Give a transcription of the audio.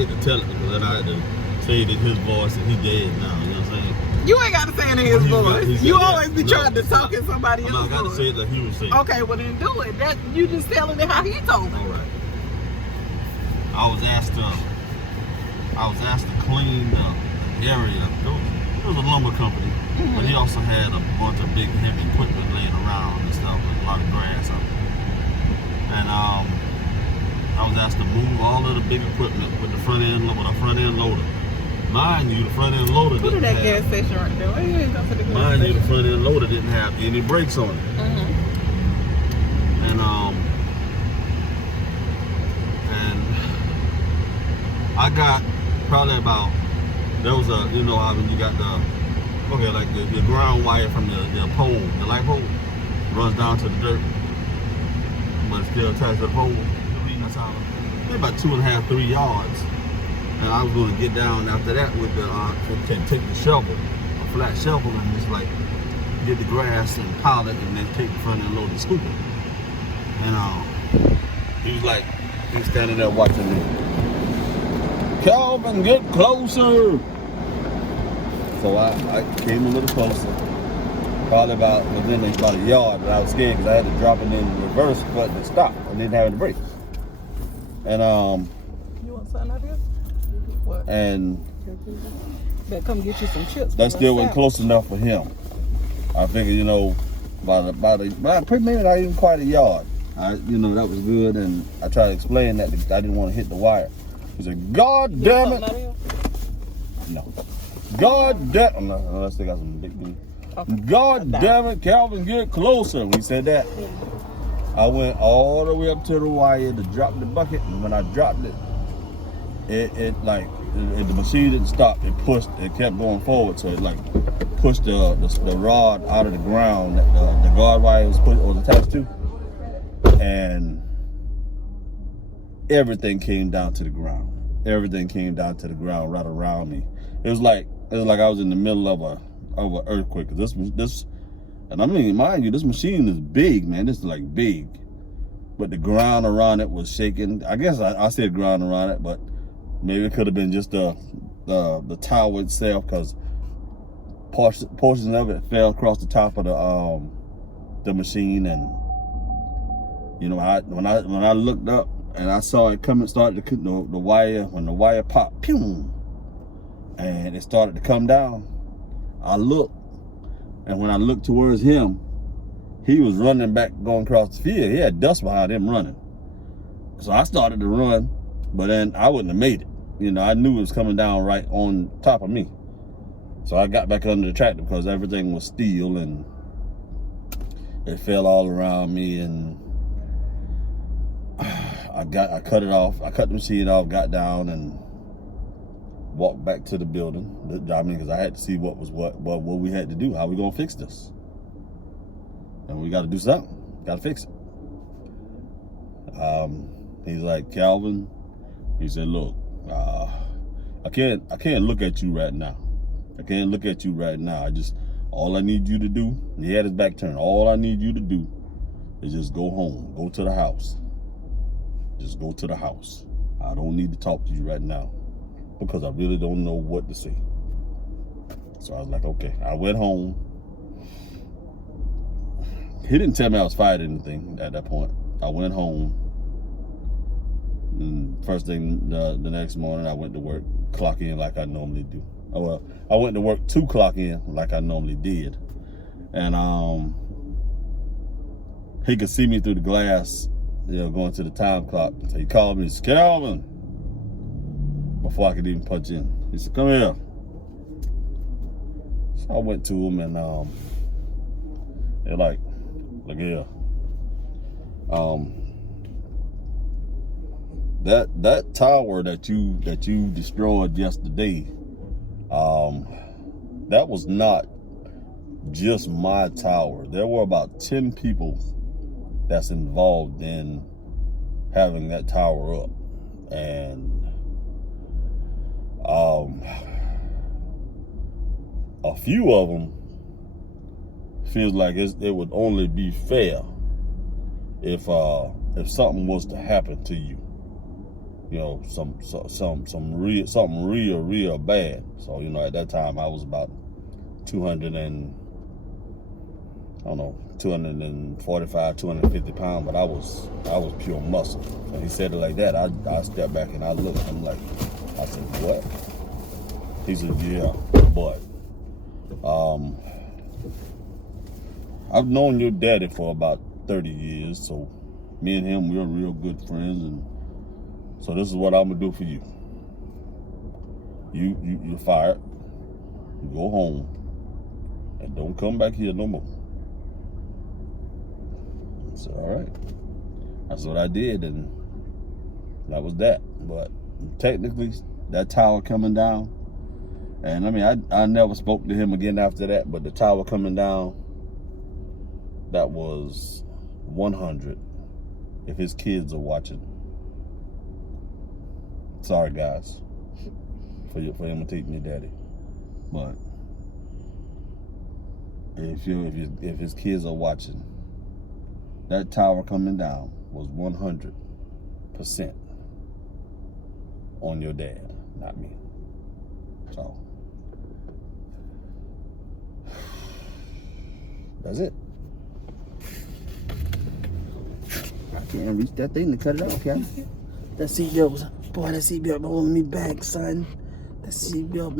hate to tell it because then I had to say it in his voice and he dead now. You know what I'm saying? You ain't got to say it in his voice. You always be trying to talk in somebody else's voice. I got to say it like he was saying. Okay, well then do it. That you just telling it how he told it. All right. I was asked to clean the area. It was a lumber company, but he also had a bunch of big heavy equipment laying around and stuff with a lot of grass up. And I was asked to move all of the big equipment with a front end loader. Mind you, the front end loader Put it at that gas station right there. Why you ain't go to the gas mind station? you, the front end loader didn't have any brakes on it. And I got probably about, there was a, you know how when you got like the ground wire from the pole, the light pole, runs down to the dirt, but it's still attached to the pole. That's how, maybe about 2.5, 3 yards. And I was going to get down after that with take the shovel, a flat shovel, and just like get the grass and pile it, and then take the front end load and scoop it. And he was standing there watching me. Calvin, get closer. So I came a little closer, probably within about a yard, but I was scared because I had to drop it in reverse button to stop. I didn't have any brakes. And you want something out here? What? And better come get you some chips. That still wasn't close enough for him. I figured, you know, about pretty maybe not even quite a yard. You know, that was good, and I tried to explain that I didn't want to hit the wire. He said, "God damn it!" No. God damn it! Unless they got some big dude. Okay. God damn it, Calvin, get closer. When he said that, I went all the way up to the wire to drop the bucket, and when I dropped it, the machine didn't stop. It kept going forward, so it like pushed the rod out of the ground that the guard wire was attached to, and everything came down to the ground. Everything came down to the ground right around me. It was like I was in the middle of an earthquake. This, and I mean, mind you, this machine is big, man. This is like big, but the ground around it was shaking. I guess I said ground around it, but maybe it could have been just the tower itself, because portions of it fell across the top of the machine, and you know, when I looked up and I saw it coming, started to the wire, when the wire popped, pew, and it started to come down. I looked, and when I looked towards him, he was running back, going across the field. He had dust behind him running. So I started to run, but then I wouldn't have made it. You know, I knew it was coming down right on top of me. So I got back under the tractor because everything was steel and it fell all around me, and I cut it off. I cut the machine off, got down, and walked back to the building. I mean, because I had to see what we had to do. How we gonna fix this? And we got to do something. Got to fix it. He's like, "Calvin," he said, "Look, I can't look at you right now. I can't look at you right now. All I need you to do," he had his back turned, "all I need you to do is just go home, go to the house. Just go to the house. I don't need to talk to you right now because I really don't know what to say." So I was like, okay. I went home. He didn't tell me I was fired or anything at that point. I went home. And first thing the next morning, I went to work, clock in like I normally do. Well, I went to work to clock in like I normally did. And he could see me through the glass, you know, going to the time clock. So he called me, "Calvin," before I could even punch in. He said, "Come here." So I went to him, and they're like, "Look here. That tower that you destroyed yesterday, that was not just my tower. There were about 10 people that's involved in having that tower up, and a few of them feels like it would only be fair if something was to happen to you. you know, something real bad. So, you know, at that time I was about 245, 250 pounds, but I was pure muscle. And he said it like that. I stepped back and I looked. I'm like, I said, what? He said, yeah, but I've known your daddy for about 30 years, so me and him, we're real good friends, and so this is what I'm gonna do for you. You're fired. You go home and don't come back here no more. I said, all right. That's what I did, and that was that. But technically, that tower coming down, and I mean, I never spoke to him again after that, but the tower coming down, that was 100. If his kids are watching, sorry guys, for imitating your daddy, but if his kids are watching, that tower coming down was 100% on your dad, not me. So that's it. I can't reach that thing to cut it off, yeah. That seatbelt was, boy, that seatbelt holding me back, son. That seatbelt.